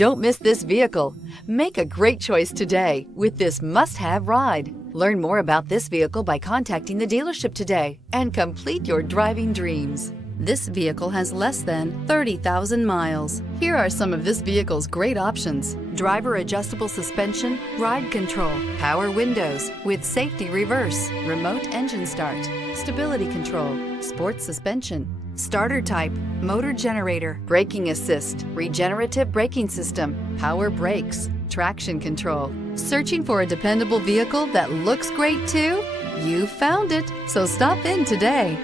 Don't miss this vehicle. Make a great choice today with this must-have ride. Learn more about this vehicle by contacting the dealership today and complete your driving dreams. This vehicle has less than 30,000 miles. Here are some of this vehicle's great options: driver adjustable suspension, ride control, power windows with safety reverse, remote engine start, stability control, sports suspension, starter type, motor generator, braking assist, regenerative braking system, power brakes, traction control. Searching for a dependable vehicle that looks great too? You found it, so stop in today.